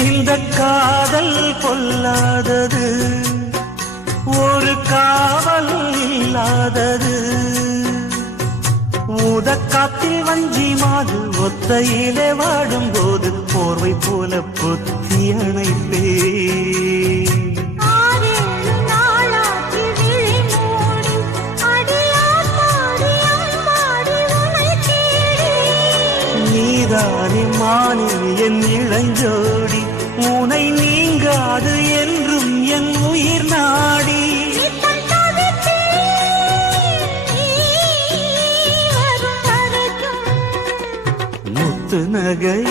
இந்த காதல் கொல்லாதது, ஒரு காவல் இல்லாதது. ஊதக்காத்தில் வஞ்சி மாது ஒத்தையிலே வாடும் போது போர்வை போல பொத்தி அணைப்பே. நீதானே மானே என் இளஞ்சோடி, உனை நீங்காது என்றும் என் உயிர் நாடி. முத்து நகை